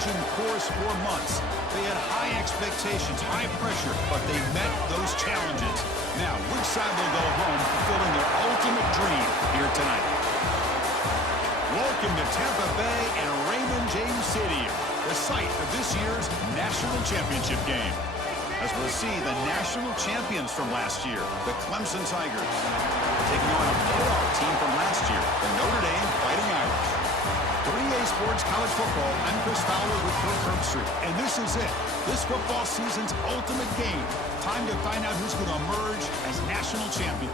collision course for months. They had high expectations, high pressure, but they met those challenges. Now, which side will go home fulfilling their ultimate dream here tonight? Welcome to Tampa Bay and Raymond James Stadium, the site of this year's national championship game. As we'll see, the national champions from last year, the Clemson Tigers, taking on a playoff team from last year, the Notre Dame Fighting Irish. 3A Sports College Football, I'm Chris Fowler with Kirk Herbstreit, and this is it. This football season's ultimate game. Time to find out who's going to emerge as national champion.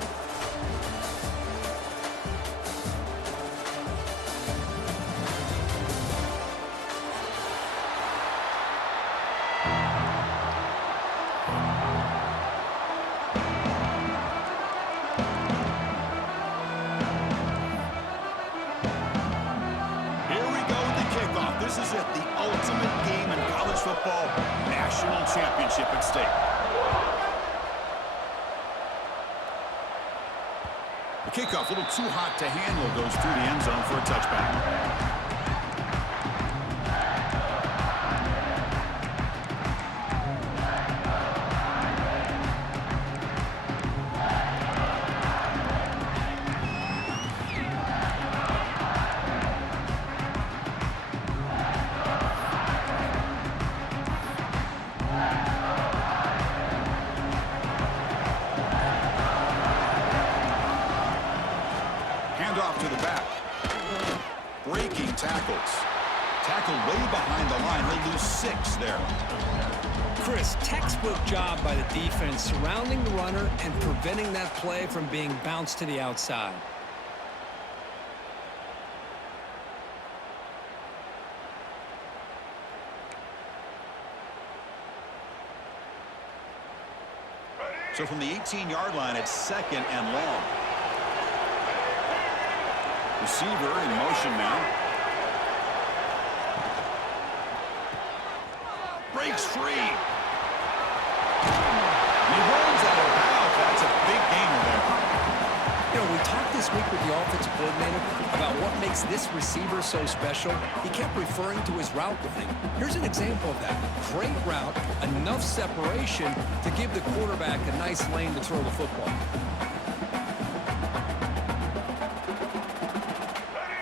This is it, the ultimate game in college football, national championship at stake. The kickoff, a little too hot to handle, goes through the end zone for a touchback. Off to the back. Breaking tackles. Tackle way behind the line. He'll lose 6 there. Chris, textbook job by the defense surrounding the runner and preventing that play from being bounced to the outside. So from the 18-yard line, it's 2nd and long. Receiver in motion now. Breaks free. He runs out of bounds. That's a big gainer there. You know, we talked this week with the offensive coordinator about what makes this receiver so special. He kept referring to his route running. Here's an example of that. Great route, enough separation to give the quarterback a nice lane to throw the football.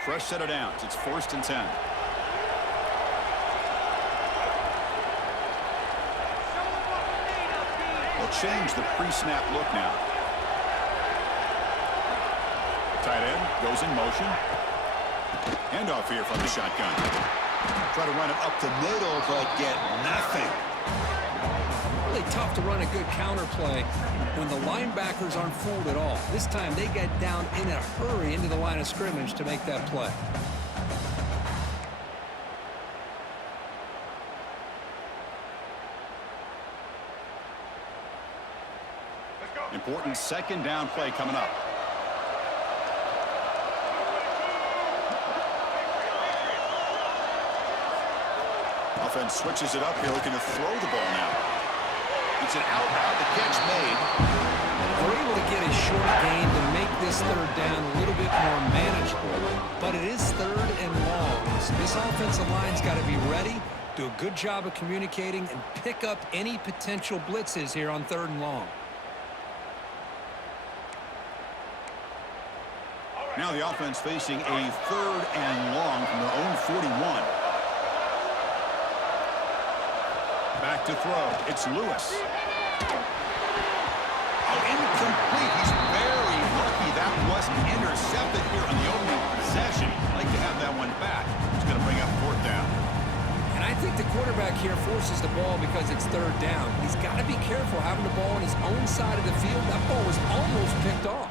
Fresh set of downs. It's 1st and 10. They'll change the pre-snap look now. Tight end goes in motion. Handoff here from the shotgun. Try to run it up the middle, but get nothing. Really tough to run a good counter play when the linebackers aren't fooled at all. This time they get down in a hurry into the line of scrimmage to make that play. Important 2nd down play coming up. Offense switches it up here, looking to throw the ball now. It's an out route, the catch made. They're able to get a short gain to make this 3rd down a little bit more manageable. But it is 3rd and long. So this offensive line's got to be ready, do a good job of communicating, and pick up any potential blitzes here on 3rd and long. Now the offense facing a 3rd and long from their own 41. Back to throw. It's Lewis. Oh, incomplete. He's very lucky that wasn't intercepted here on the opening possession. Like to have that one back. He's going to bring up 4th down. And I think the quarterback here forces the ball because it's 3rd down. He's got to be careful having the ball on his own side of the field. That ball was almost picked off.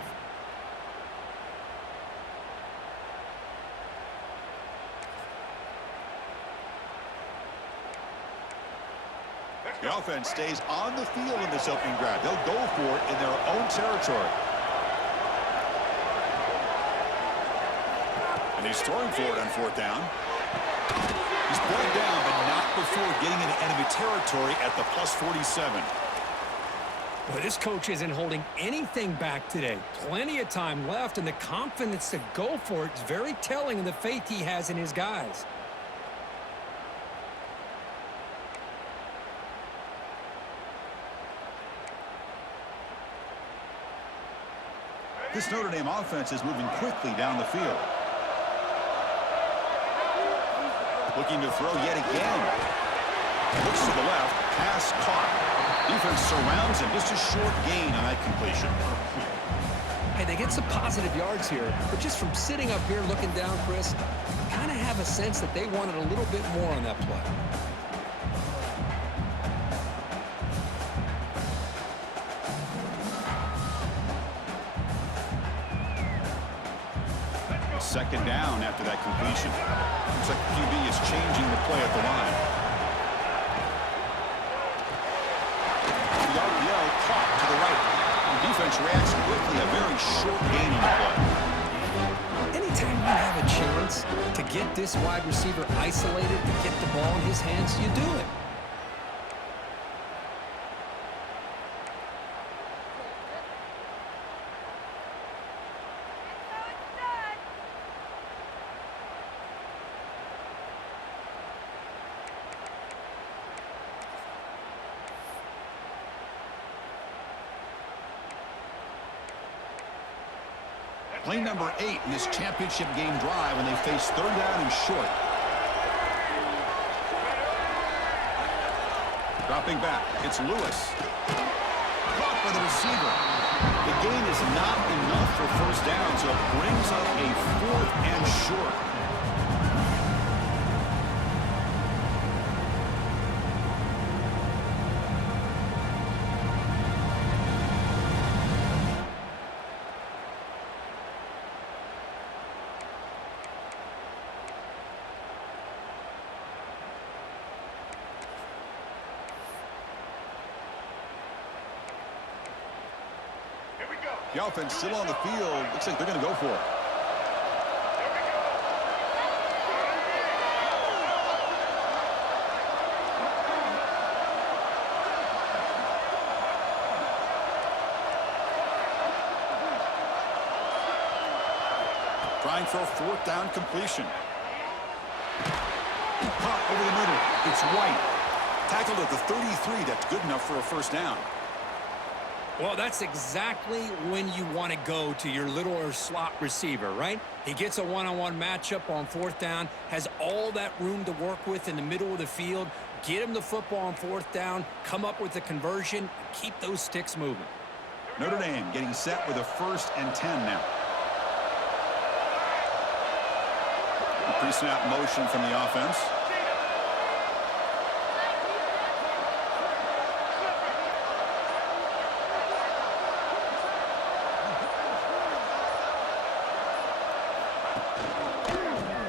The offense stays on the field in this opening drive. They'll go for it in their own territory. And he's throwing for it on 4th down. He's brought down, but not before getting into enemy territory at the +47. Well, this coach isn't holding anything back today. Plenty of time left, and the confidence to go for it is very telling of the faith he has in his guys. This Notre Dame offense is moving quickly down the field. Looking to throw yet again. Looks to the left. Pass caught. Defense surrounds him. Just a short gain on that completion. Hey, they get some positive yards here, but just from sitting up here looking down, Chris, I kind of have a sense that they wanted a little bit more on that play. Second down after that completion. Looks like the QB is changing the play at the line. The RPO caught to the right. The defense reacts quickly. A very short gain on the play. Anytime you have a chance to get this wide receiver isolated, to get the ball in his hands, you do it. Play number 8 in this championship game drive when they face third down and short. Dropping back, it's Lewis. Caught by the receiver. The gain is not enough for first down, so it brings up a 4th and short. The offense still on the field. Looks like they're going to go for it. Trying for a 4th down completion. Caught over the middle. It's White. Tackled at the 33. That's good enough for a first down. Well, that's exactly when you want to go to your little slot receiver, right? He gets a one-on-one matchup on 4th down, has all that room to work with in the middle of the field, get him the football on 4th down, come up with the conversion, keep those sticks moving. Notre Dame getting set with a 1st and 10 now. Pre-snap motion from the offense.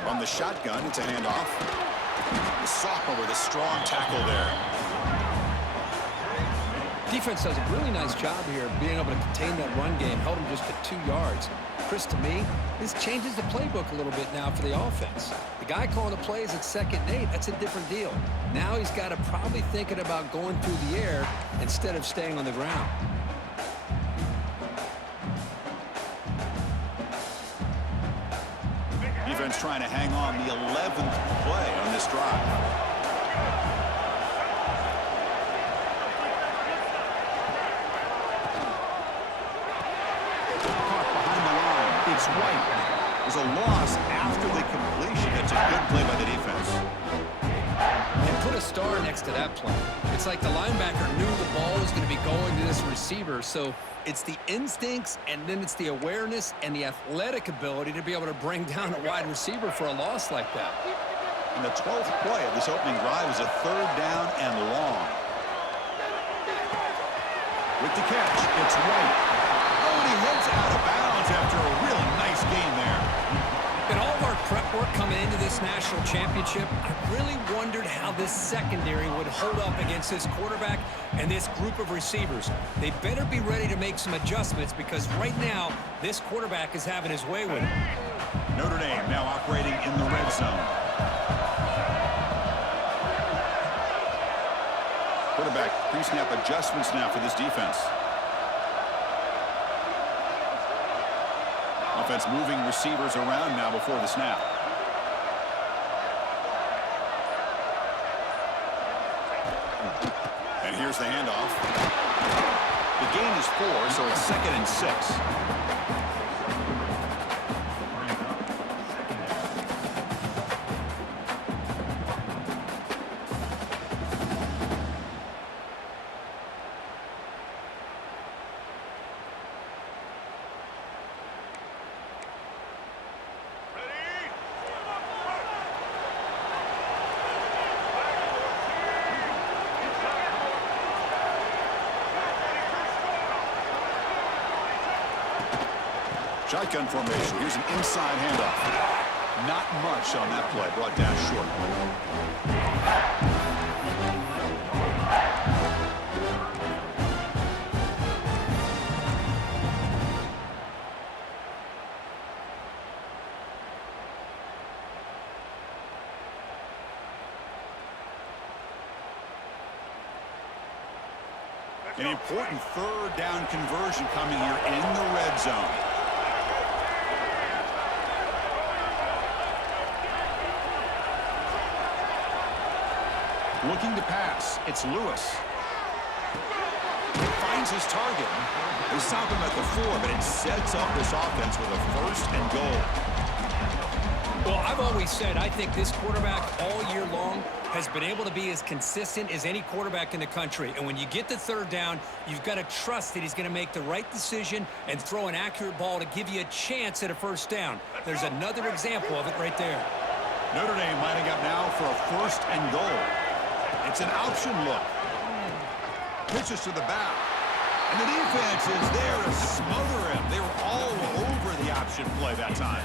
From the shotgun, it's a handoff. The sophomore with a strong tackle there. Defense does a really nice job here of being able to contain that run game, held him just to 2 yards. Chris, to me, this changes the playbook a little bit now for the offense. The guy calling the plays at 2nd and 8, that's a different deal. Now he's got to probably thinking about going through the air instead of staying on the ground. Defense trying to hang on the 11th play on this drive. Caught behind the line. It's White. There's a loss after the completion. It's a good play by the defense. And put a star next to that play. It's like the linebacker knew the ball was going to be going to this receiver, so it's the instincts, and then it's the awareness and the athletic ability to be able to bring down a wide receiver for a loss like that. And the 12th play of this opening drive is a 3rd down and long. With the catch, it's White. Oh, and he heads out of bounds after a really nice gain there. In all of our prep work coming into this national championship, I really wondered how this secondary would hold up against this quarterback and this group of receivers. They better be ready to make some adjustments because right now, this quarterback is having his way with it. Notre Dame now operating in the red zone. Quarterback pre-snap adjustments now for this defense. Offense moving receivers around now before the snap. And here's the handoff. The gain is 4, so it's 2nd and 6. Shotgun formation. Here's an inside handoff. Not much on that play. Brought down short. An important third down conversion coming here in the red zone. Looking to pass. It's Lewis. Finds his target. They stop him at the 4, but it sets up this offense with a first and goal. Well, I've always said I think this quarterback all year long has been able to be as consistent as any quarterback in the country. And when you get the third down, you've got to trust that he's going to make the right decision and throw an accurate ball to give you a chance at a first down. There's another example of it right there. Notre Dame lining up now for a first and goal. It's an option look. Pitches to the back. And the defense is there to smother him. They were all over the option play that time.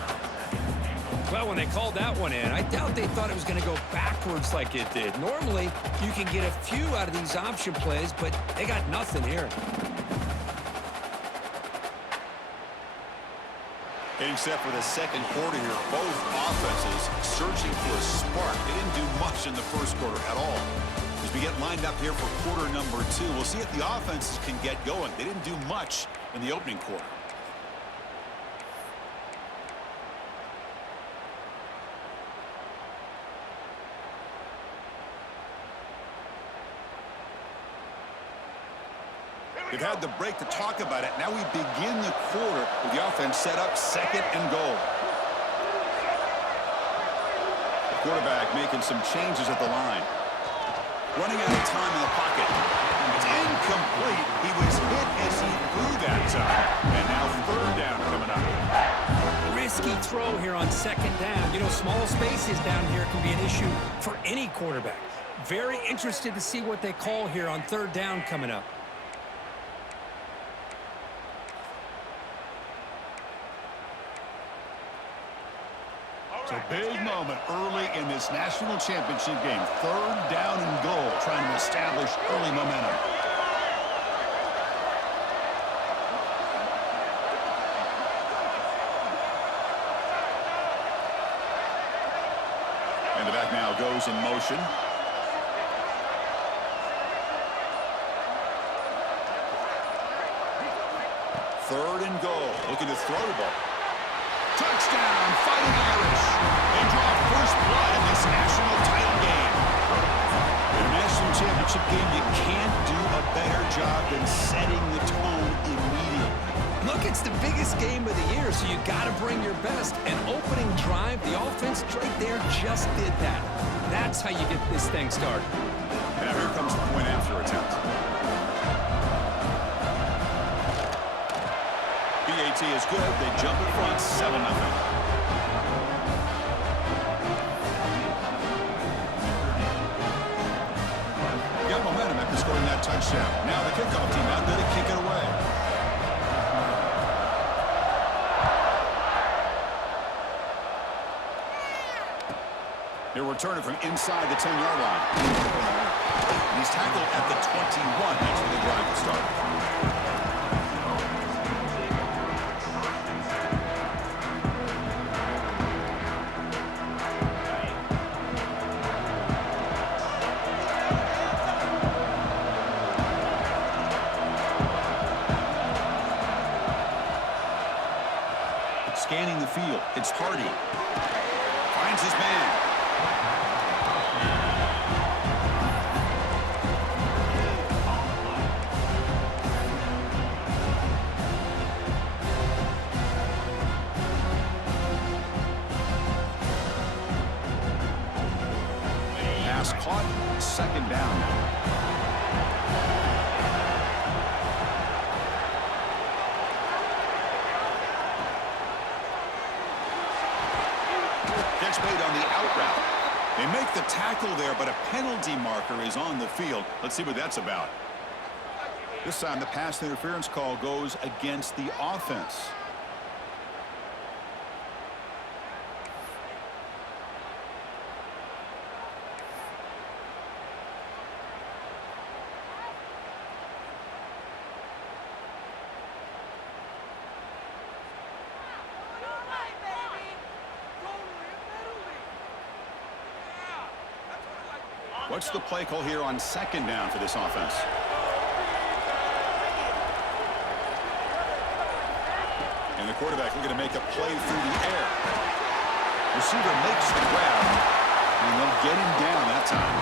Well, when they called that one in, I doubt they thought it was going to go backwards like it did. Normally, you can get a few out of these option plays, but they got nothing here. Getting set for the second quarter here. Both offenses searching for a spark. They didn't do much in the first quarter at all. As we get lined up here for quarter number 2, we'll see if the offenses can get going. They didn't do much in the opening quarter. We've had the break to talk about it. Now we begin the quarter with the offense set up second and goal. The quarterback making some changes at the line. Running out of time in the pocket. It's incomplete. He was hit as he threw that time. And now third down coming up. Risky throw here on second down. You know, small spaces down here can be an issue for any quarterback. Very interested to see what they call here on third down coming up. It's a big moment early in this national championship game. Third down and goal, trying to establish early momentum. And the back now goes in motion. Third and goal, looking to throw the ball. Touchdown, Fighting Irish. They draw first blood in this national title game. In a national championship game, you can't do a better job than setting the tone immediately. Look, it's the biggest game of the year, so you got to bring your best. An opening drive, the offense right there just did that. That's how you get this thing started. Now here comes the point after attempt. BAT is good. They jump in front, 7-0. Got momentum after scoring that touchdown. Now the kickoff team out there to kick it away. They're returning from inside the 10-yard line. And he's tackled at the 21. That's where the drive will start. Scanning the field, it's Hardy. Finds his man. Pass caught, second down now. Made on the out route. They make the tackle there, but a penalty marker is on the field. Let's see what that's about. This time the pass interference call goes against the offense. What's the play call here on second down for this offense? And the quarterback looking to make a play through the air. Receiver makes the grab, and they'll get him down that time.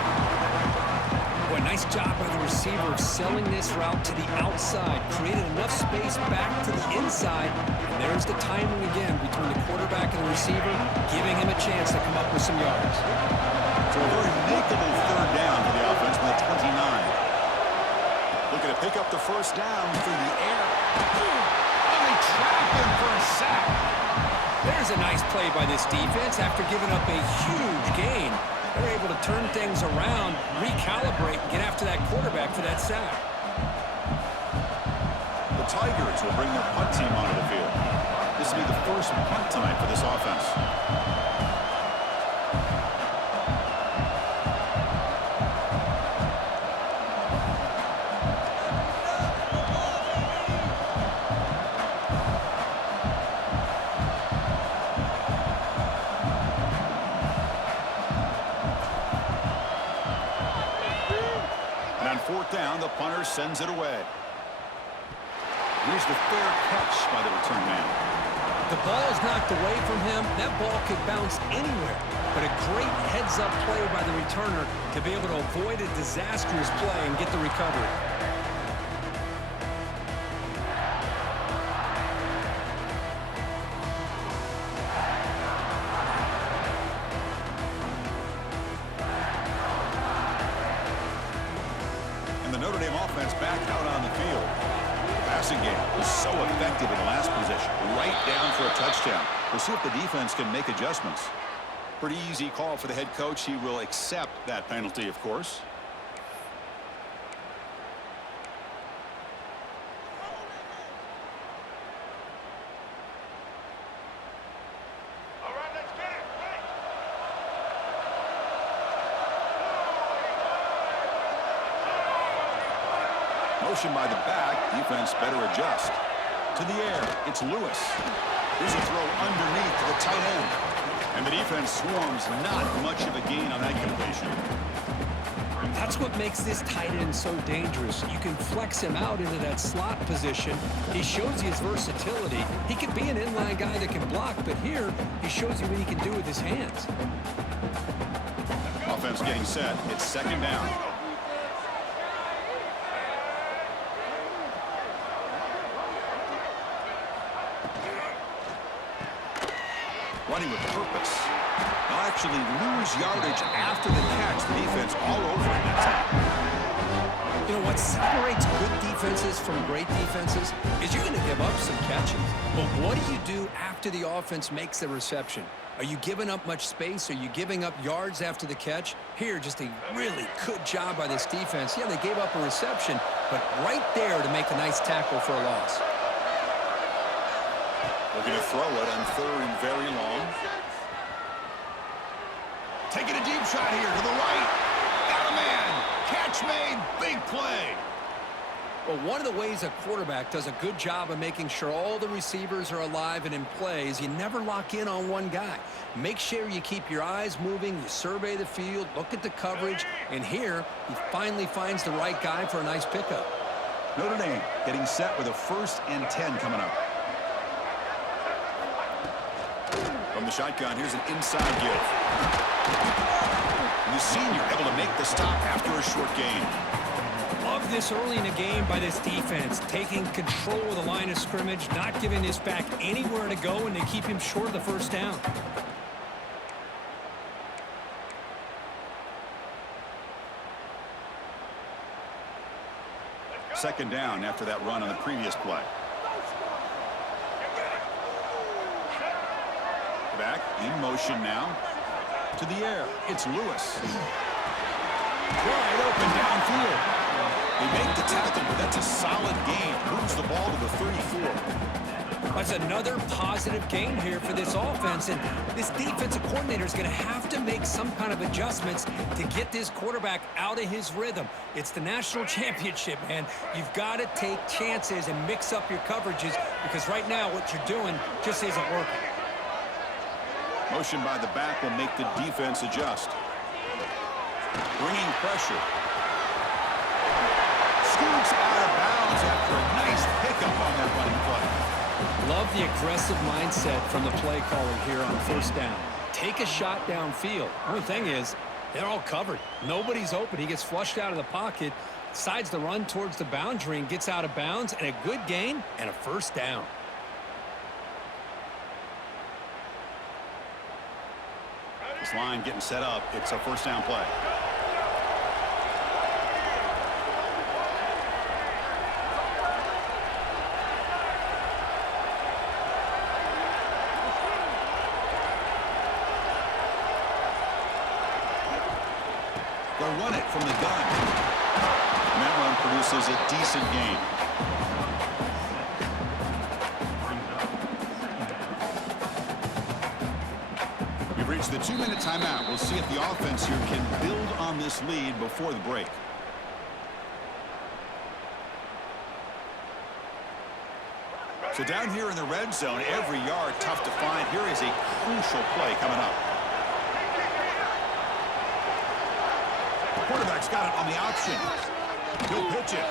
Boy, nice job by the receiver of selling this route to the outside. Created enough space back to the inside. And there's the timing again between the quarterback and the receiver, giving him a chance to come up with some yards. So a very makeable third down for the offense from the 29. Looking to pick up the first down through the air. Oh, they trap him for a sack. There's a nice play by this defense after giving up a huge gain. They're able to turn things around, recalibrate, and get after that quarterback for that sack. The Tigers will bring their punt team onto the field. This will be the first punt tonight for this offense. Fourth down, the punter sends it away. Here's the fair catch by the return man. The ball is knocked away from him. That ball could bounce anywhere. But a great heads-up play by the returner to be able to avoid a disastrous play and get the recovery. The Notre Dame offense back out on the field. The passing game was so effective in the last possession. Right down for a touchdown. We'll see if the defense can make adjustments. Pretty easy call for the head coach. He will accept that penalty, of course. Motion by the back. Defense better adjust. To the air. It's Lewis. Here's a throw underneath to the tight end. And the defense swarms. Not much of a gain on that completion. That's what makes this tight end so dangerous. You can flex him out into that slot position. He shows you his versatility. He could be an inline guy that can block, but here he shows you what he can do with his hands. Offense getting set. It's second down. Running with purpose. They'll actually lose yardage after the catch. The defense all over in that time. You know, what separates good defenses from great defenses is you're going to give up some catches. But what do you do after the offense makes the reception? Are you giving up much space? Are you giving up yards after the catch? Here, just a really good job by this defense. Yeah, they gave up a reception, but right there to make a nice tackle for a loss. Looking to throw it on third and very long. Taking a deep shot here to the right. Got a man. Catch made. Big play. Well, one of the ways a quarterback does a good job of making sure all the receivers are alive and in play is you never lock in on one guy. Make sure you keep your eyes moving, you survey the field, look at the coverage, and here he finally finds the right guy for a nice pickup. Notre Dame getting set with a 1st and 10 coming up. From the shotgun, here's an inside give. And the senior able to make the stop after a short gain. Love this early in the game by this defense, taking control of the line of scrimmage, not giving this back anywhere to go, and they keep him short of the first down. Second down after that run on the previous play. Back in motion now. To the air. It's Lewis. Wide open downfield. They make the tackle, but that's a solid gain. Moves the ball to the 34. That's another positive gain here for this offense, and this defensive coordinator is going to have to make some kind of adjustments to get this quarterback out of his rhythm. It's the national championship, man. You've got to take chances and mix up your coverages because right now what you're doing just isn't working. Motion by the back will make the defense adjust. Bringing pressure. Scoots out of bounds after a nice pickup on that running play. Love the aggressive mindset from the play caller here on first down. Take a shot downfield. Only thing is, they're all covered. Nobody's open. He gets flushed out of the pocket, decides to run towards the boundary and gets out of bounds, and a good gain and a first down. This line getting set up. It's a first down play. They'll run it from the gun. And that run produces a decent gain. We've reached the 2-minute timeout. We'll see if the offense here can build on this lead before the break. So down here in the red zone, every yard tough to find. Here is a crucial play coming up. Quarterback's got it on the option. He'll pitch it.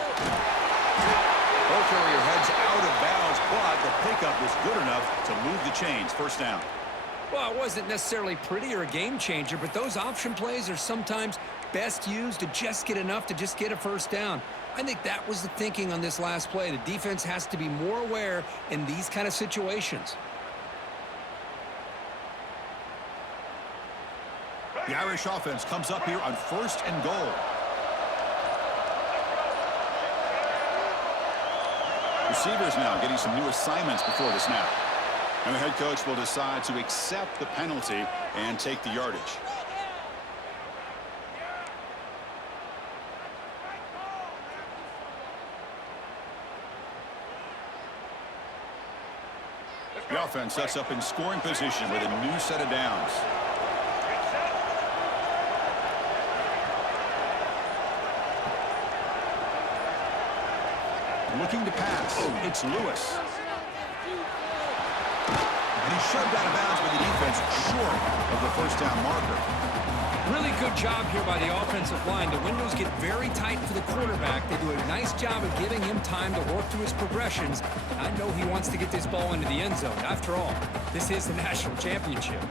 Ball carrier heads out of bounds, but the pickup was good enough to move the chains. First down. Well, it wasn't necessarily pretty or a game changer, but those option plays are sometimes best used to just get enough to just get a first down. I think that was the thinking on this last play. The defense has to be more aware in these kind of situations. The Irish offense comes up here on first and goal. Receivers now getting some new assignments before the snap. And the head coach will decide to accept the penalty and take the yardage. The offense sets up in scoring position with a new set of downs. Looking to pass. It's Lewis. And he's shoved out of bounds by the defense short of the first down marker. Really good job here by the offensive line. The windows get very tight for the quarterback. They do a nice job of giving him time to work through his progressions. I know he wants to get this ball into the end zone. After all, this is the national championship.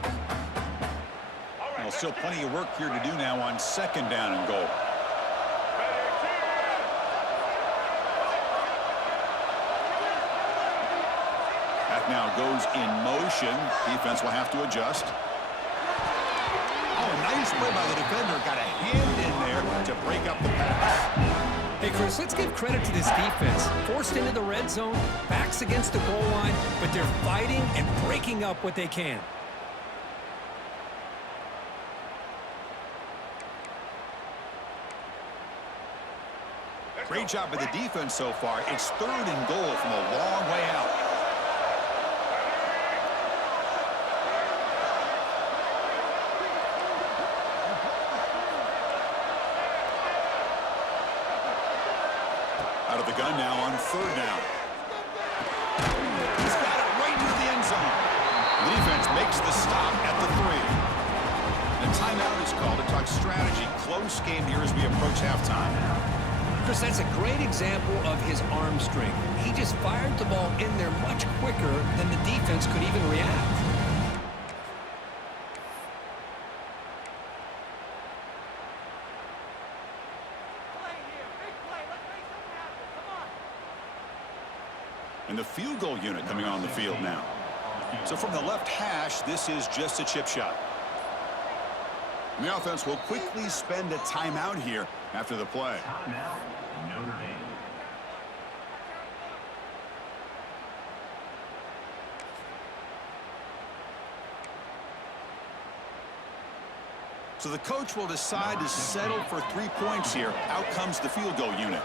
Well, still plenty of work here to do now on second down and goal. Now goes in motion. Defense will have to adjust. Oh, nice play by the defender. Got a hand in there to break up the pass. Hey, Chris, let's give credit to this defense. Forced into the red zone, backs against the goal line, but they're fighting and breaking up what they can. Great job by the defense so far. It's third and goal from a long way out. Out of the gun now on third down. He's got it right near the end zone. The defense makes the stop at the 3. The timeout is called to talk strategy. Close game here as we approach halftime. Chris, that's a great example of his arm strength. He just fired the ball in there much quicker than the defense could even react. And the field goal unit coming on the field now. So from the left hash, this is just a chip shot. And the offense will quickly spend a timeout here after the play. Timeout, Notre Dame. So the coach will decide to settle for 3 points here. Out comes the field goal unit.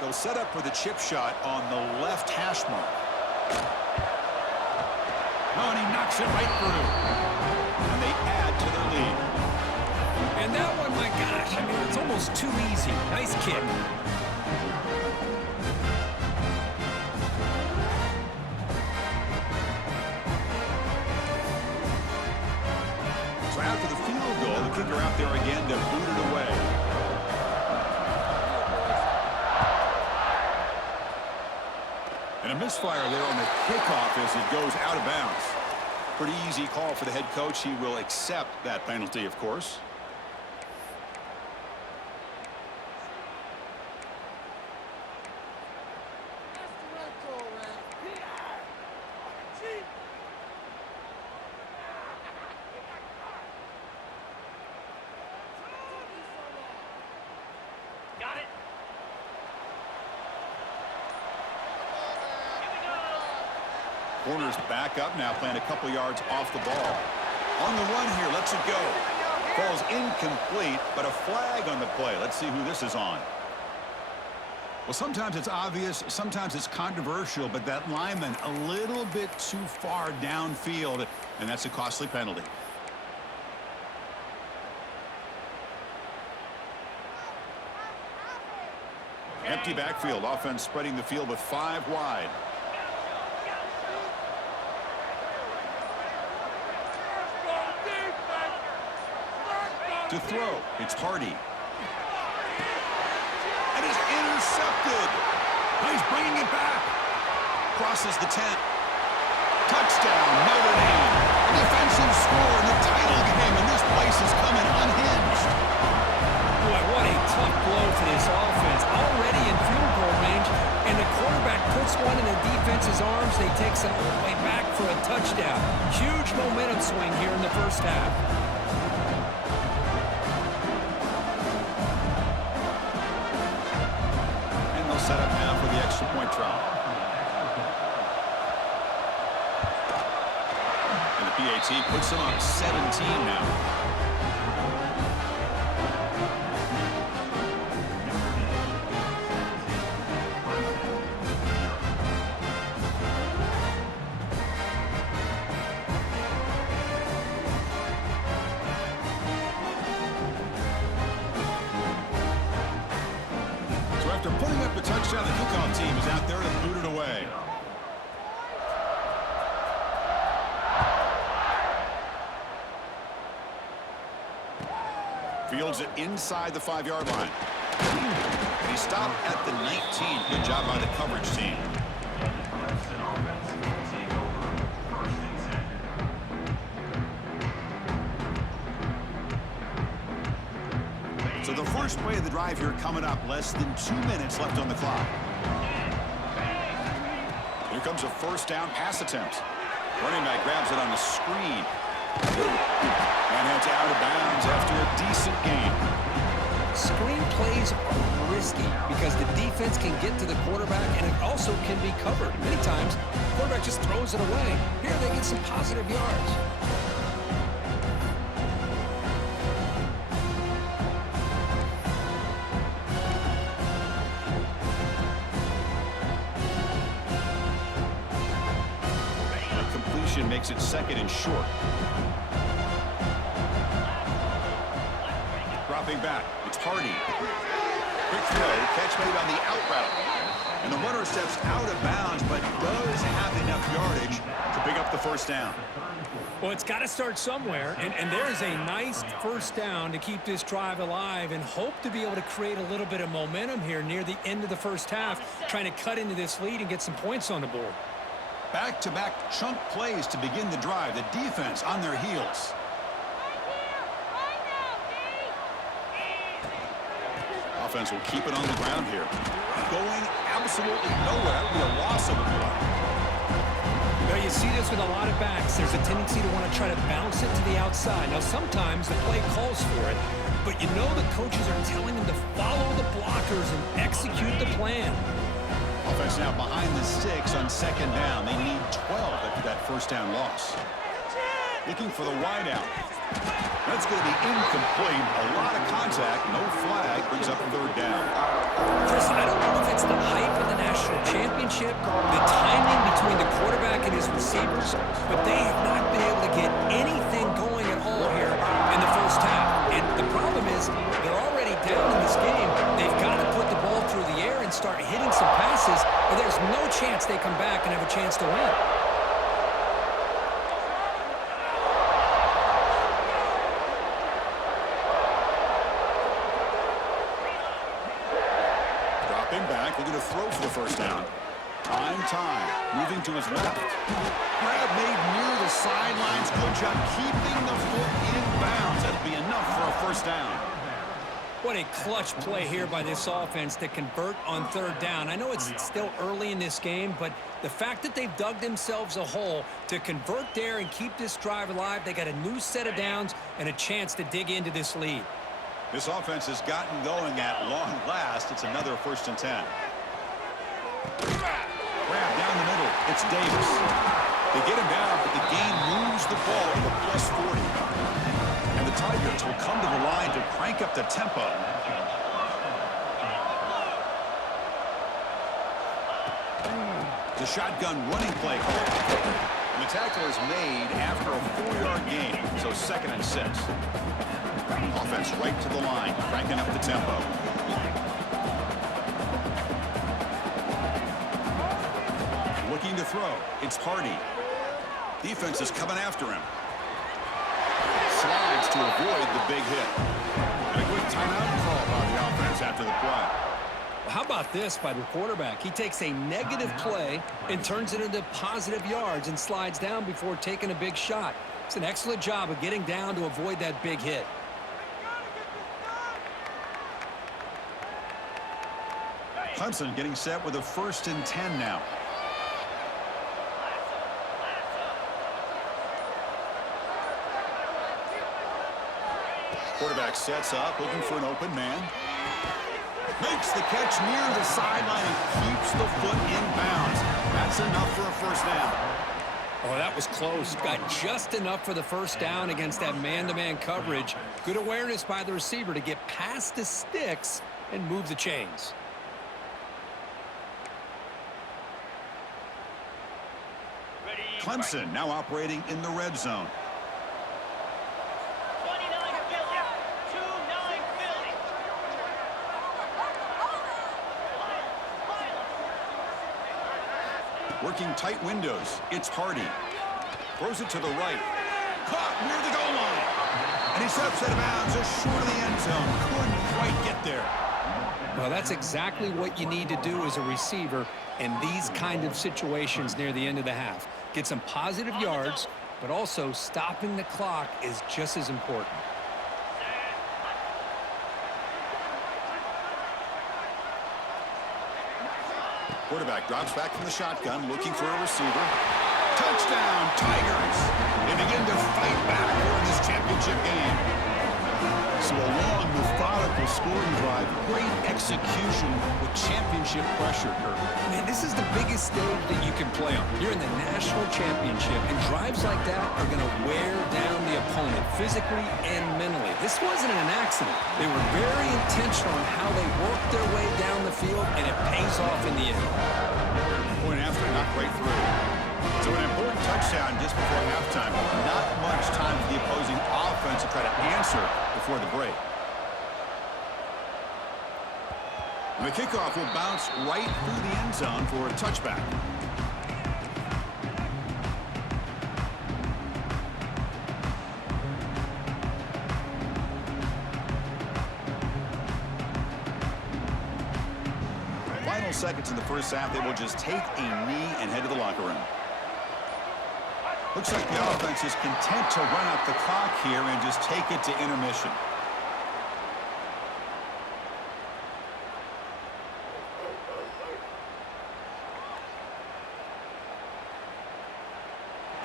They'll set up for the chip shot on the left hash mark. Oh, and he knocks it right through. And they add to their lead. And that one, my gosh, I mean, it's almost too easy. Nice kick. So after the field goal, the kicker out there again to boot it away. And a misfire there on the kickoff as it goes out of bounds. Pretty easy call for the head coach. He will accept that penalty, of course. Corner's back up now, playing a couple yards off the ball. On the run here, lets it go. Falls incomplete, but a flag on the play. Let's see who this is on. Well, sometimes it's obvious, sometimes it's controversial, but that lineman a little bit too far downfield, and that's a costly penalty. Empty backfield, offense spreading the field with 5 wide. To throw, it's Hardy. And it's intercepted. He's bringing it back. Crosses the 10. Touchdown, Notre Dame. Defensive score in the title game, and this place is coming unhinged. Boy, what a tough blow for this offense. Already in field goal range, and the quarterback puts one in the defense's arms. They takes it all the way back for a touchdown. Huge momentum swing here in the first half. Set up now for the extra point try. And the PAT puts them up 17 now. After putting up the touchdown, the kickoff team is out there to boot it away. Fields it inside the 5-yard line. And he stopped at the 19. Good job by the coverage team. So the first play of the drive here coming up. Less than 2 minutes left on the clock. Here comes a first down pass attempt. Running back grabs it on the screen. And heads out of bounds after a decent gain. Screen plays are risky because the defense can get to the quarterback, and it also can be covered. Many times, the quarterback just throws it away. Here they get some positive yards. Makes it second and short. Dropping back, it's Hardy. Quick throw, catch made on the out route. And the runner steps out of bounds, but does have enough yardage to pick up the first down. Well, it's got to start somewhere, and there is a nice first down to keep this drive alive and hope to be able to create a little bit of momentum here near the end of the first half, trying to cut into this lead and get some points on the board. Back-to-back chunk plays to begin the drive. The defense on their heels. Offense will keep it on the ground here. Going absolutely nowhere. That would be a loss of a play. Well, you see this with a lot of backs. There's a tendency to want to try to bounce it to the outside. Now, sometimes the play calls for it, but you know the coaches are telling them to follow the blockers and execute the plan. Offense now behind the 6 on second down. They need 12 after that first down loss. Looking for the wide out. That's going to be incomplete. A lot of contact. No flag. Brings up a third down. Chris, I don't know if it's the hype of the national championship, the timing between the quarterback and his receivers, but they have not been able to get anything going at all here in the first half. And the problem is they're already down in this game. They've got to put the ball through the air and start hitting some passes, or there's no chance they come back and have a chance to win. Spin back, looking to throw for the first down. Time. Moving to his left. Grab made near the sidelines. Good job keeping the foot in bounds. That'll be enough for a first down. What a clutch play here by this offense to convert on third down. I know it's still early in this game, but the fact that they've dug themselves a hole to convert there and keep this drive alive, they got a new set of downs and a chance to dig into this lead. This offense has gotten going at long last. It's another 1st and 10. Grab down the middle. It's Davis. They get him down, but the game moves the ball to +40. And the Tigers will come to the line to crank up the tempo. The shotgun running play call. And the tackle is made after a 4-yard gain, so 2nd and 6. Offense right to the line, cranking up the tempo. Looking to throw. It's Hardy. Defense is coming after him. Slides to avoid the big hit. And a quick timeout call by the offense after the play. Well, how about this by the quarterback? He takes a negative play and turns it into positive yards and slides down before taking a big shot. It's an excellent job of getting down to avoid that big hit. Clemson getting set with a 1st and 10 now. Quarterback sets up, looking for an open man. Makes the catch near the sideline and keeps the foot in bounds. That's enough for a first down. Oh, that was close. Got just enough for the first down against that man-to-man coverage. Good awareness by the receiver to get past the sticks and move the chains. Clemson now operating in the red zone. Working tight windows. It's Hardy. Throws it to the right. Caught near the goal line. And he steps out of bounds just short of the end zone. Couldn't quite get there. Well, that's exactly what you need to do as a receiver in these kind of situations near the end of the half. Get some positive yards, but also stopping the clock is just as important. Quarterback drops back from the shotgun, looking for a receiver. Touchdown, Tigers! They begin to fight back here in this championship game. So a long, methodical scoring drive, great execution with championship pressure, Kirk. Man, this is the biggest stage that you can play on. You're in the national championship, and drives like that are going to wear down the opponent physically and mentally. This wasn't an accident. They were very intentional in how they worked their way down the field, and it pays off in the end. Point after, not quite through. So an important touchdown just before halftime. Not much time for the opposing offense to try to answer before the break. And the kickoff will bounce right through the end zone for a touchback. Final seconds in the first half, they will just take a knee and head to the locker room. Looks like the offense is content to run out the clock here and just take it to intermission.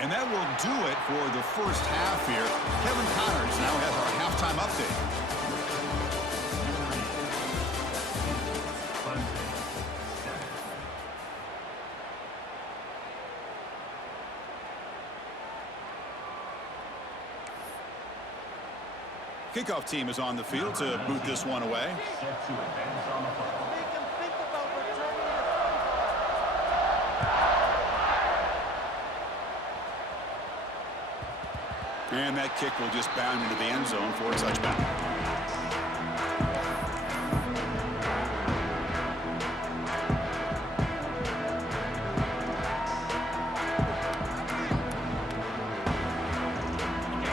And that will do it for the first half here. Kevin Connors now has our halftime update. Kickoff team is on the field to boot this one away. And that kick will just bound into the end zone for a touchback.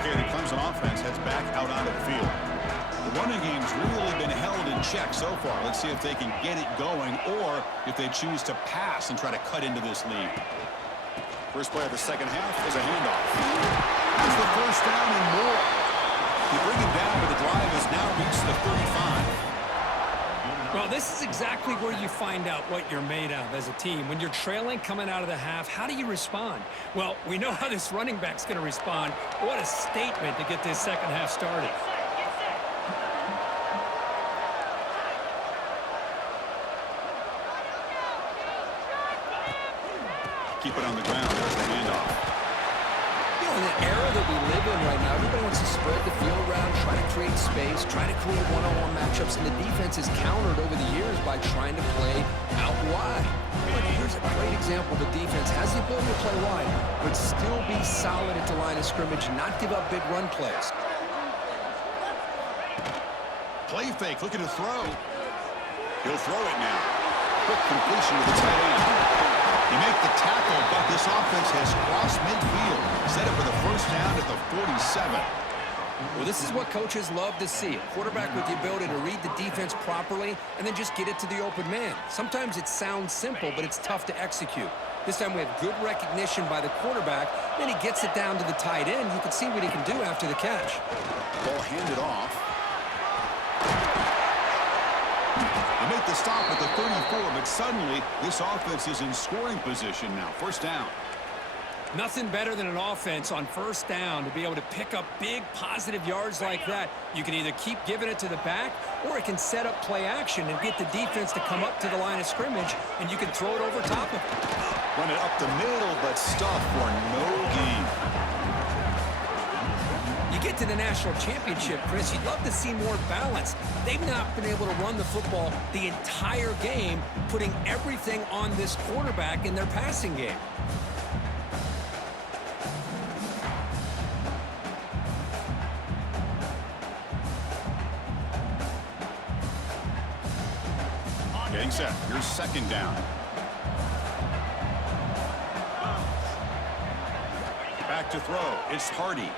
Okay, the Clemson offense heads back out onto the field. The running game's really been held in check so far. Let's see if they can get it going or if they choose to pass and try to cut into this lead. First play of the second half is a handoff. It's the first down and more. You bring it down, but the drive has now reached the 35. Well, this is exactly where you find out what you're made of as a team. When you're trailing coming out of the half, how do you respond? Well, we know how this running back's going to respond. What a statement to get this second half started. Keep it on the ground. There's the handoff. You know, in the era that we live in right now, everybody wants to spread the field around, try to create space, try to create one-on-one matchups, and the defense is countered over the years by trying to play out wide. But here's a great example. The defense has the ability to play wide, but still be solid at the line of scrimmage and not give up big run plays. Play fake, looking to throw. He'll throw it now. Quick completion to the tight end. You make the tackle, but this offense has crossed midfield. Set it for the first down at the 47. Well, this is what coaches love to see. A quarterback with the ability to read the defense properly and then just get it to the open man. Sometimes it sounds simple, but it's tough to execute. This time we have good recognition by the quarterback. Then he gets it down to the tight end. You can see what he can do after the catch. Ball handed off. They make the stop at the 34, but suddenly this offense is in scoring position now. First down. Nothing better than an offense on first down to be able to pick up big positive yards like that. You can either keep giving it to the back, or it can set up play action and get the defense to come up to the line of scrimmage, and you can throw it over top of it. Run it up the middle, but stuffed for no gain. You get to the national championship, Chris, you'd love to see more balance. They've not been able to run the football the entire game, putting everything on this quarterback in their passing game. Getting set. Here's second down. Back to throw. It's Hardy.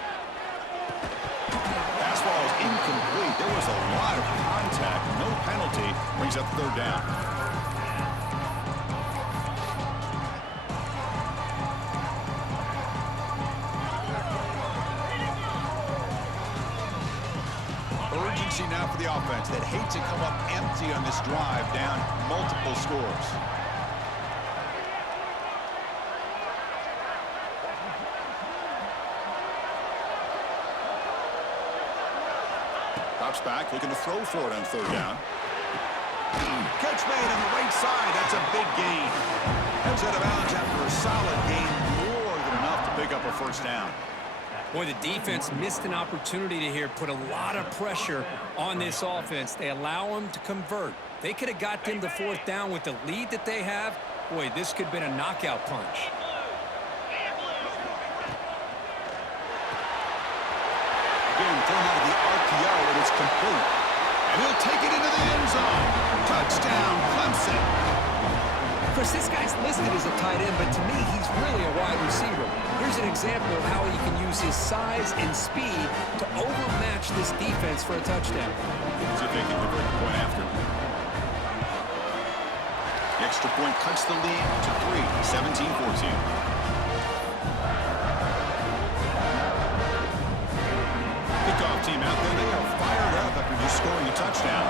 Fastball is incomplete. There was a lot of contact. No penalty. Brings up third down. Urgency now for the offense that hate to come up empty on this drive, down multiple scores. Drops back, looking to throw for it on third down. Catch made on the right side. That's a big gain. Heads out of bounds after a solid gain, more than enough to pick up a first down. Boy, the defense missed an opportunity to here, put a lot of pressure on this offense. They allow them to convert. They could have got them to fourth down with the lead that they have. Boy, this could have been a knockout punch. Again, thrown out of the RPO, and it's complete. And he'll take it into the end zone. Touchdown, Clemson. Chris, this guy's listed as a tight end, but to me, he's really a wide receiver. Here's an example of how he can use his size and speed to overmatch this defense for a touchdown. See if they can convert the point after. The extra point cuts the lead to 3, 17-14. Kickoff team out there. They are fired up after just scoring a touchdown.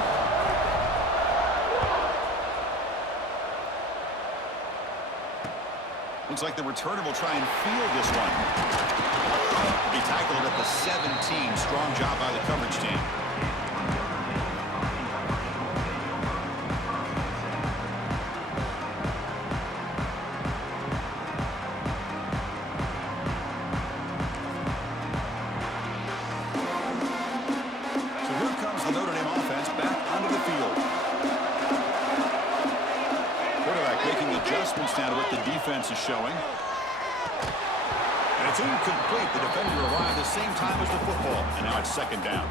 Looks like the returner will try and field this one. He tackled at the 17. Strong job by the coverage team. So here comes the Notre Dame offense back onto the field. Quarterback making adjustments now to what the defense is showing. And it's incomplete. The defender arrived at the same time as the football. And now it's second down.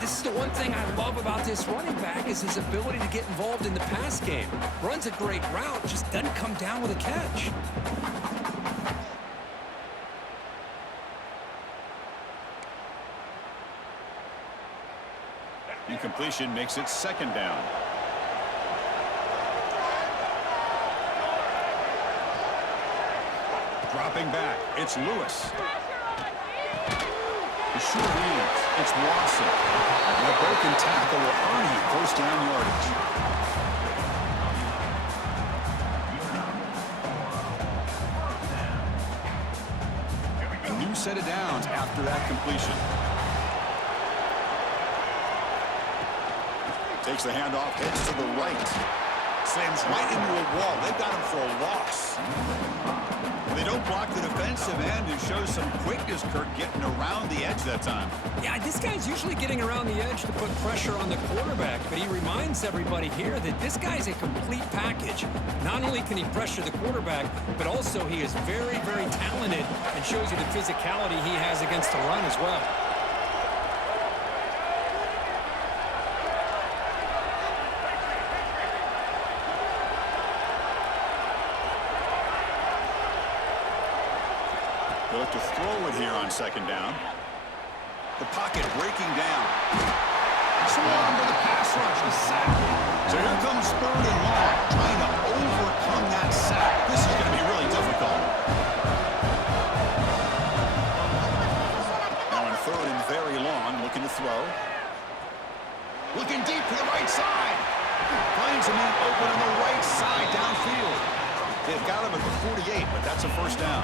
This is the one thing I love about this running back is his ability to get involved in the pass game. Runs a great route, just doesn't come down with a catch. Incomplete. completion makes it second down. Dropping back, it's Lewis. The short hands, it's Watson. And a broken tackle will earn him first down yardage. A new set of downs after that completion. Takes the handoff, heads to the right. Slams right into a wall. They've got him for a loss. They don't block the defensive end and show some quickness, Kirk, getting around the edge that time. Yeah, this guy's usually getting around the edge to put pressure on the quarterback, but he reminds everybody here that this guy's a complete package. Not only can he pressure the quarterback, but also he is very, very talented and shows you the physicality he has against the run as well. They'll look to throw it here on second down. The pocket breaking down. Swarm to the pass rush. The sack. So here comes third and long, trying to overcome that sack. This is going to be really difficult. Now on third and very long, looking to throw. Looking deep to the right side. Finds a man open on the right side downfield. They've got him at the 48, but that's a first down.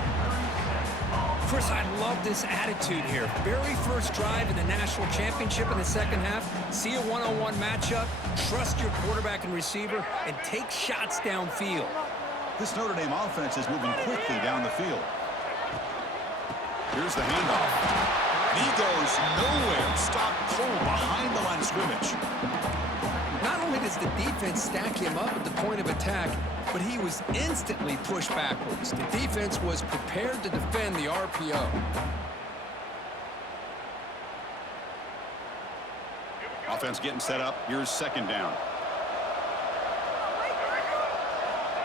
Chris, I love this attitude here. Very first drive in the national championship in the second half. See a one-on-one matchup, trust your quarterback and receiver, and take shots downfield. This Notre Dame offense is moving quickly down the field. Here's the handoff. And he goes nowhere. Stop cold behind the line of scrimmage. Not only does the defense stack him up at the point of attack, but he was instantly pushed backwards. The defense was prepared to defend the RPO. Offense getting set up. Here's second down.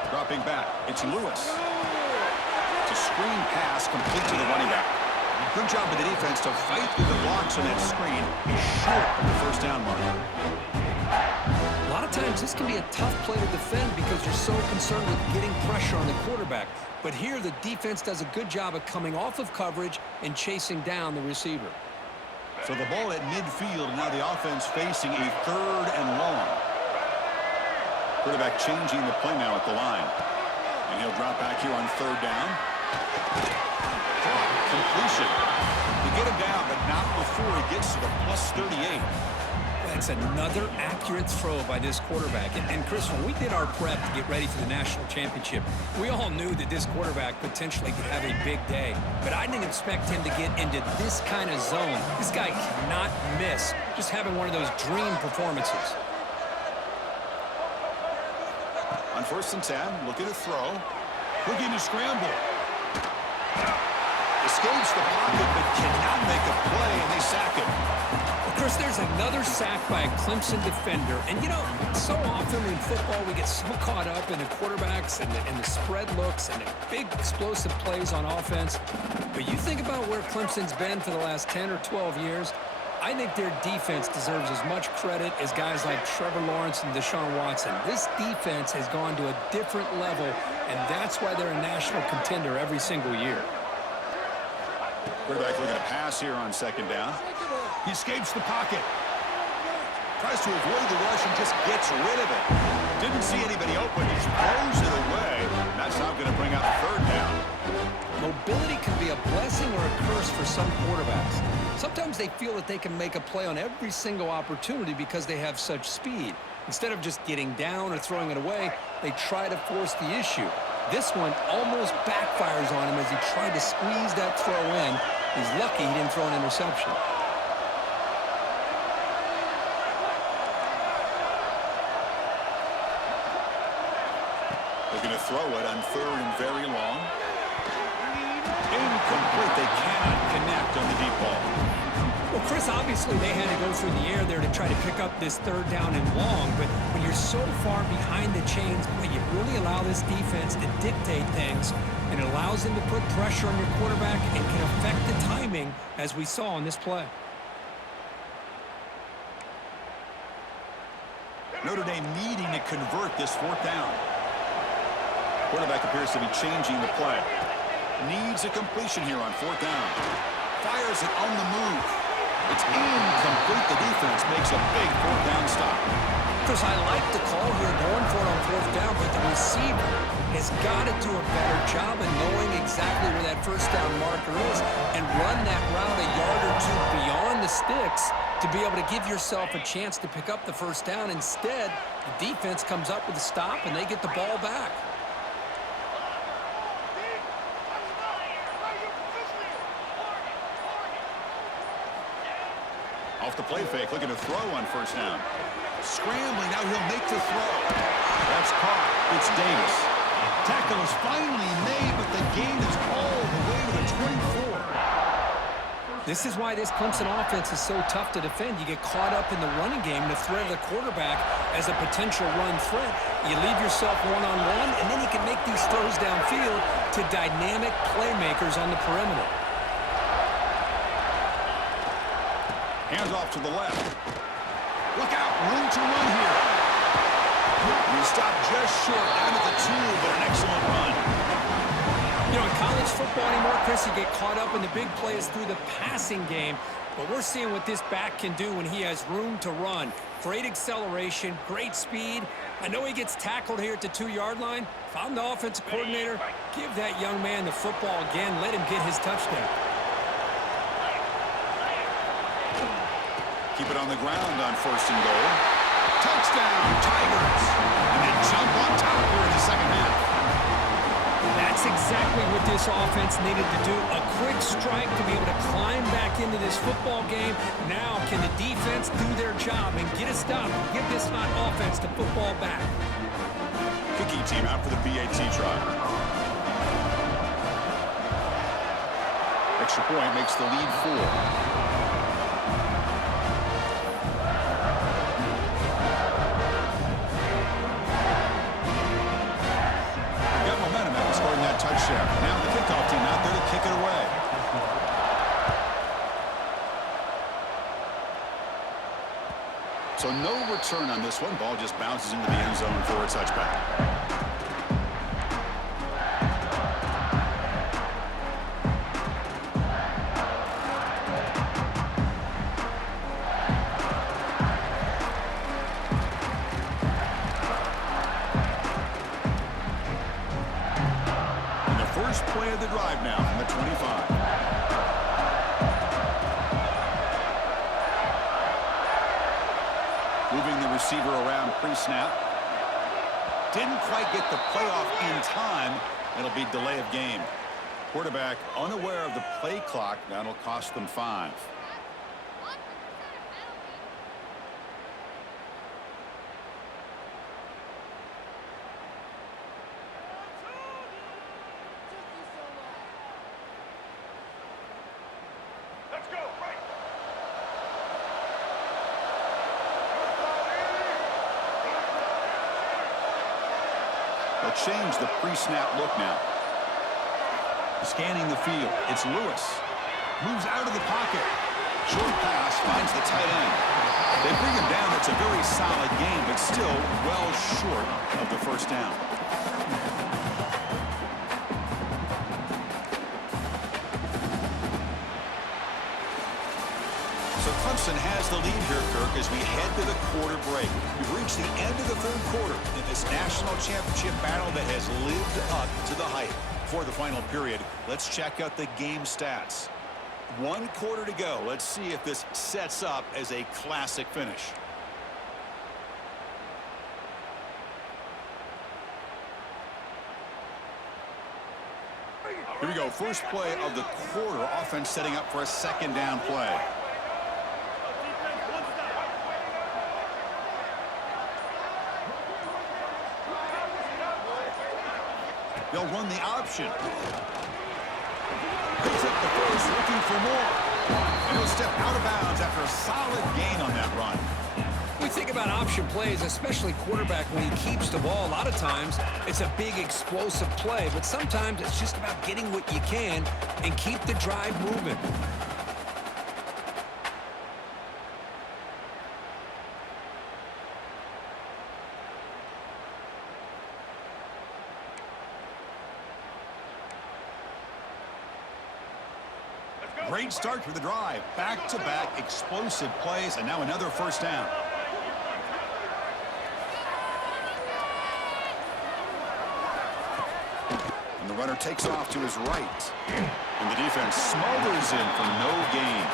Dropping back. It's Lewis. It's a screen pass complete to the running back. Good job by the defense to fight through the blocks on that screen. He's short of the first down mark. A lot of times this can be a tough play to defend because you're so concerned with getting pressure on the quarterback. But here the defense does a good job of coming off of coverage and chasing down the receiver. So the ball at midfield, and now the offense facing a third and long. Quarterback changing the play now at the line. And he'll drop back here on third down. Completion. To get him down, but not before he gets to the plus 38. That's another accurate throw by this quarterback. And Chris, when we did our prep to get ready for the national championship, we all knew that this quarterback potentially could have a big day. But I didn't expect him to get into this kind of zone. This guy cannot miss just having one of those dream performances. On first and 10, looking to throw. Looking to scramble. Escapes the pocket, but cannot make a play, and they sack him. Well, Chris, there's another sack by a Clemson defender. And, you know, so often in football we get so caught up in the quarterbacks and the spread looks and the big explosive plays on offense. But you think about where Clemson's been for the last 10 or 12 years, I think their defense deserves as much credit as guys like Trevor Lawrence and Deshaun Watson. This defense has gone to a different level, and that's why they're a national contender every single year. Quarterback looking to pass here on second down. He escapes the pocket. Tries to avoid the rush and just gets rid of it. Didn't see anybody open. He throws it away. That's not going to bring up third down. Mobility can be a blessing or a curse for some quarterbacks. Sometimes they feel that they can make a play on every single opportunity because they have such speed. Instead of just getting down or throwing it away, they try to force the issue. This one almost backfires on him as he tried to squeeze that throw in. He's lucky he didn't throw an interception. They're going to throw it on third and very long. Incomplete. They cannot connect on the deep ball. Well, Chris, obviously they had to go through the air there to try to pick up this third down and long, but when you're so far behind the chains, boy, you really allow this defense to dictate things, and it allows them to put pressure on your quarterback and can affect the timing, as we saw on this play. Notre Dame needing to convert this fourth down. Quarterback appears to be changing the play. Needs a completion here on fourth down. Fires it on the move. It's incomplete. The defense makes a big fourth down stop. Chris, I like the call here going for it on fourth down, but the receiver has got to do a better job of knowing exactly where that first down marker is and run that route a yard or two beyond the sticks to be able to give yourself a chance to pick up the first down. Instead, the defense comes up with a stop and they get the ball back. Off the play fake, looking to throw on first down. Scrambling, now he'll make the throw. That's caught. It's Davis. Tackle is finally made, but the gain is all the way to the 24. This is why this Clemson offense is so tough to defend. You get caught up in the running game, the threat of the quarterback as a potential run threat. You leave yourself one-on-one, and then you can make these throws downfield to dynamic playmakers on the perimeter. Hands off to the left. Look out, room to run here. You stop just short, down at the 2, but an excellent run. You know, in college football anymore, Chris, you get caught up in the big plays through the passing game, but we're seeing what this back can do when he has room to run. Great acceleration, great speed. I know he gets tackled here at the 2-yard line. If I'm the offensive coordinator, give that young man the football again. Let him get his touchdown. Keep it on the ground on first and goal. Touchdown, Tigers. And they jump on top here in the second half. That's exactly what this offense needed to do. A quick strike to be able to climb back into this football game. Now can the defense do their job and get a stop and give this hot offense the football back? Kicking team out for the PAT try. Extra point makes the lead 4. Touchdown. Now the kickoff team out there to kick it away. So no return on this one. Ball just bounces into the end zone for a touchback. First play of the drive now from the 25. Moving the receiver around pre-snap. Didn't quite get the playoff in time. It'll be delay of game. Quarterback unaware of the play clock. That'll cost them 5. They'll change the pre-snap look now. Scanning the field. It's Lewis. Moves out of the pocket. Short pass finds the tight end. They bring him down. It's a very solid game, but still well short of the first down. So Clemson has the lead here, Kirk, as we head to the quarter break. We've reached the end of the third quarter in this national championship battle that has lived up to the hype. For the final period, let's check out the game stats. 1 quarter to go. Let's see if this sets up as a classic finish. Here we go. First play of the quarter. Offense setting up for a second down play. They'll run the option. Picks up the first, looking for more. And he'll step out of bounds after a solid gain on that run. We think about option plays, especially quarterback when he keeps the ball. A lot of times, it's a big explosive play, but sometimes it's just about getting what you can and keep the drive moving. Great start to the drive. Back-to-back explosive plays, and now another first down. And the runner takes off to his right. And the defense smothers in for no gain.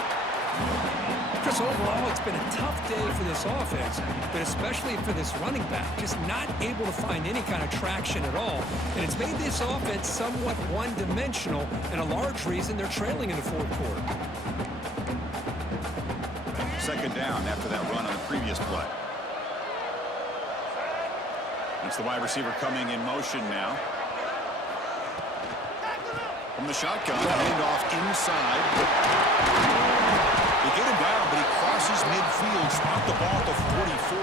Chris, overall, it's been a tough day for this offense, but especially for this running back. Just not able to find any kind of traction at all. And it's made this offense somewhat one-dimensional, and a large reason they're trailing in the fourth quarter. Second down after that run on the previous play. It's the wide receiver coming in motion now. From the shotgun, handoff inside. They get him down, but he crosses midfield, spot the ball to 44.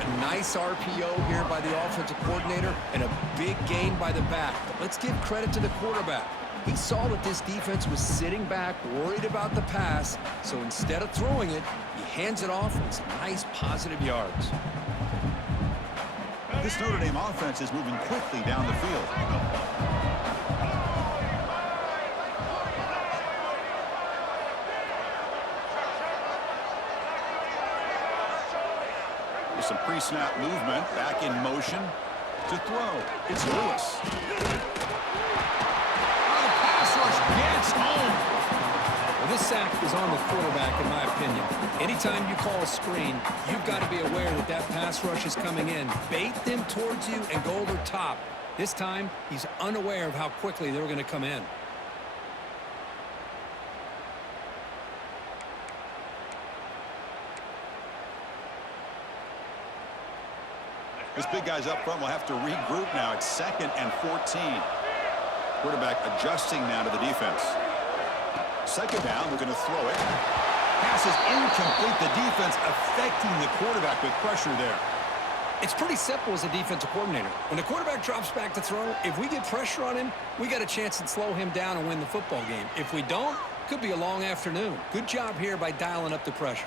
A nice RPO here by the offensive coordinator and a big gain by the back. But let's give credit to the quarterback. He saw that this defense was sitting back, worried about the pass, so instead of throwing it, he hands it off with some nice positive yards. This Notre Dame offense is moving quickly down the field. With some pre-snap movement, back in motion to throw. It's Lewis. Oh, the pass rush gets home. Well, this sack is on the quarterback, in my opinion. Anytime you call a screen, you've got to be aware that that pass rush is coming in. Bait them towards you and go over top. This time, he's unaware of how quickly they're going to come in. This big guy's up front will have to regroup now. It's 2nd and 14. Quarterback adjusting now to the defense. Second down, we're going to throw it. Pass is incomplete. The defense affecting the quarterback with pressure there. It's pretty simple as a defensive coordinator. When the quarterback drops back to throw, if we get pressure on him, we got a chance to slow him down and win the football game. If we don't, could be a long afternoon. Good job here by dialing up the pressure.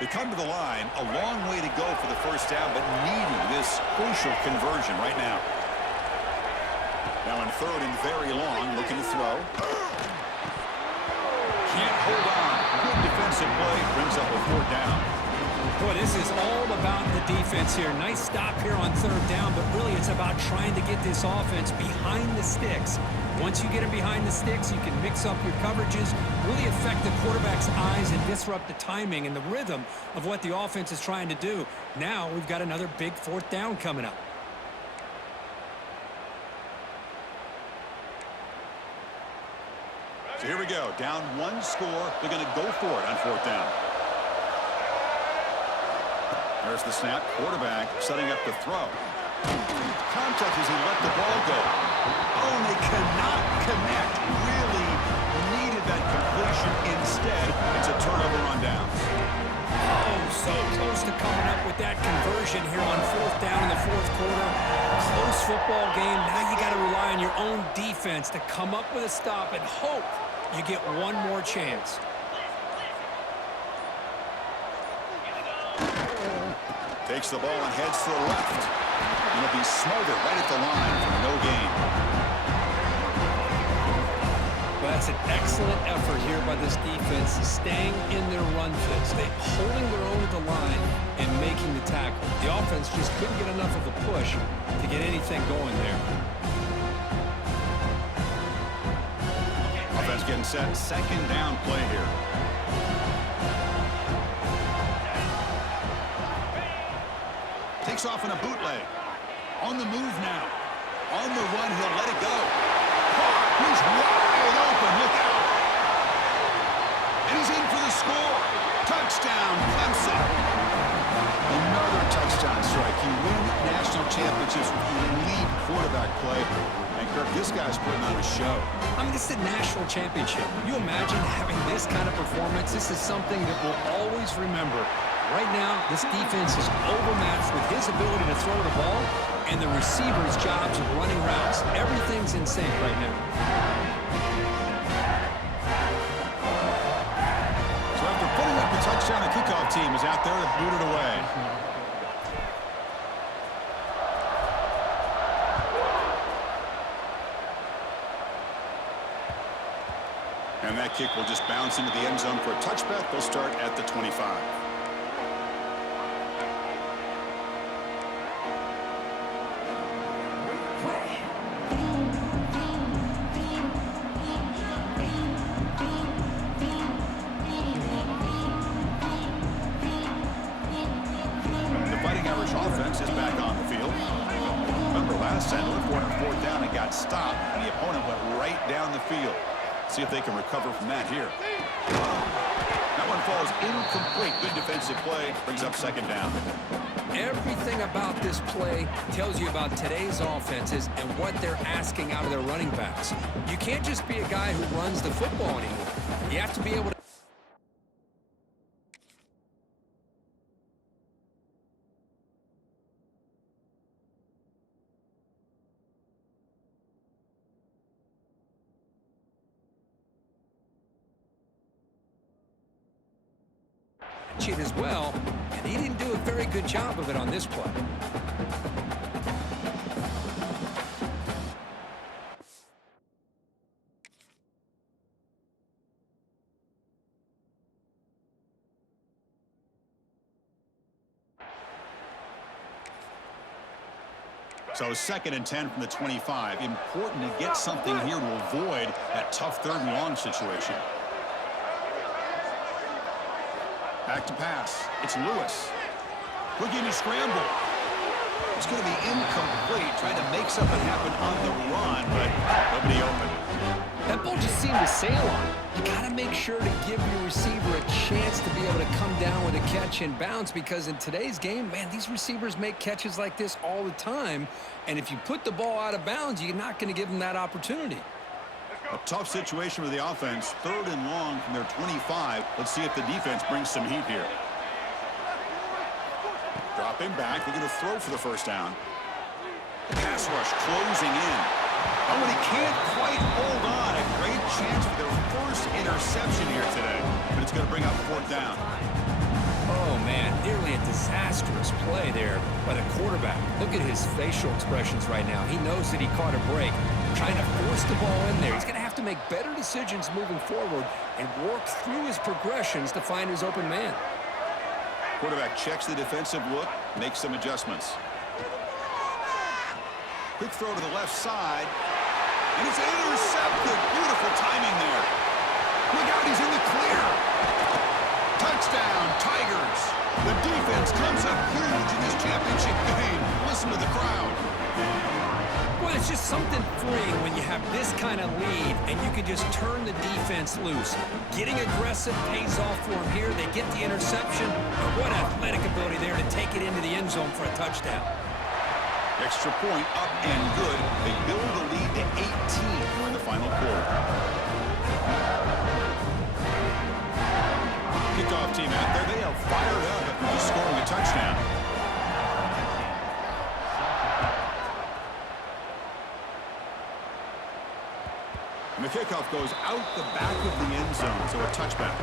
They come to the line, a long way to go for the first down, but needing this crucial conversion right now. Now in 3rd and very long, looking to throw. Can't hold on. Good defensive play, brings up a 4th down. Boy, this is all about the defense here. Nice stop here on 3rd down, but really it's about trying to get this offense behind the sticks. Once you get them behind the sticks, you can mix up your coverages, really affect the quarterback's eyes and disrupt the timing and the rhythm of what the offense is trying to do. Now we've got another big 4th down coming up. So here we go. Down 1 score. They're going to go for it on 4th down. There's the snap. Quarterback setting up the throw. Contact as he let the ball go. Oh, and they cannot connect. Really needed that completion. Instead, it's a turnover on downs. Oh, so close to coming up with that conversion here on 4th down in the 4th quarter. Close football game. Now you got to rely on your own defense to come up with a stop and hope you get one more chance. Takes the ball and heads to the left. And it'll be smothered right at the line for no gain. Well, that's an excellent effort here by this defense, staying in their run fits. They're holding their own at the line and making the tackle. The offense just couldn't get enough of a push to get anything going there. Offense getting set. 2nd down play here. Takes off in a bootleg. On the move now. On the run, he'll let it go. He's wide open. Look out. And he's in for the score. Touchdown, Clemson. Another touchdown strike. You win national championships with elite quarterback play. And Kirk, this guy's putting on a show. I mean, this is a national championship. You imagine having this kind of performance? This is something that we'll always remember. Right now, this defense is overmatched with his ability to throw the ball and the receiver's jobs of running routes. Everything's in sync right now. So after putting up the touchdown, the kickoff team is out there to boot it away. And that kick will just bounce into the end zone for a touchback. They'll start at the 25. The Fighting Irish offense is back on the field. Remember last time, they went for it on fourth down and got stopped, and the opponent went right down the field. See if they can recover from that here. That one falls incomplete. Good defensive play. Brings up second down. Everything about this play tells you about today's offenses and what they're asking out of their running backs. You can't just be a guy who runs the football anymore. You have to be able to it as well, and he didn't do a very good job of it on this play. So 2nd and 10 from the 25. Important to get something here to avoid that tough 3rd and long situation. Back to pass. It's Lewis. Looking to scramble. It's going to be incomplete. Trying to make something happen on the run, but nobody open. That ball just seemed to sail on it. You got to make sure to give your receiver a chance to be able to come down with a catch and bounce, because in today's game, man, these receivers make catches like this all the time. And if you put the ball out of bounds, you're not going to give them that opportunity. A tough situation with the offense. 3rd and long from their 25. Let's see if the defense brings some heat here. Dropping back. They're going to throw for the first down. Pass rush closing in. Oh, and he can't quite hold on. A great chance for their first interception here today. But it's going to bring up 4th down. Oh, man, nearly a disastrous play there by the quarterback. Look at his facial expressions right now. He knows that he caught a break, trying to force the ball in there. He's going to have to make better decisions moving forward and work through his progressions to find his open man. Quarterback checks the defensive look, makes some adjustments. Quick throw to the left side, and it's intercepted. Beautiful timing there. Look out, he's in the clear. Touchdown, Tigers. The defense comes up huge in this championship game. Listen to the crowd. Well, it's just something freeing when you have this kind of lead and you can just turn the defense loose. Getting aggressive pays off for them here. They get the interception. But what athletic ability there to take it into the end zone for a touchdown. Extra point up and good. They build a lead to 18 in the final quarter. Kickoff team out there. They are fired up after just scoring a touchdown. And the kickoff goes out the back of the end zone, so a touchback.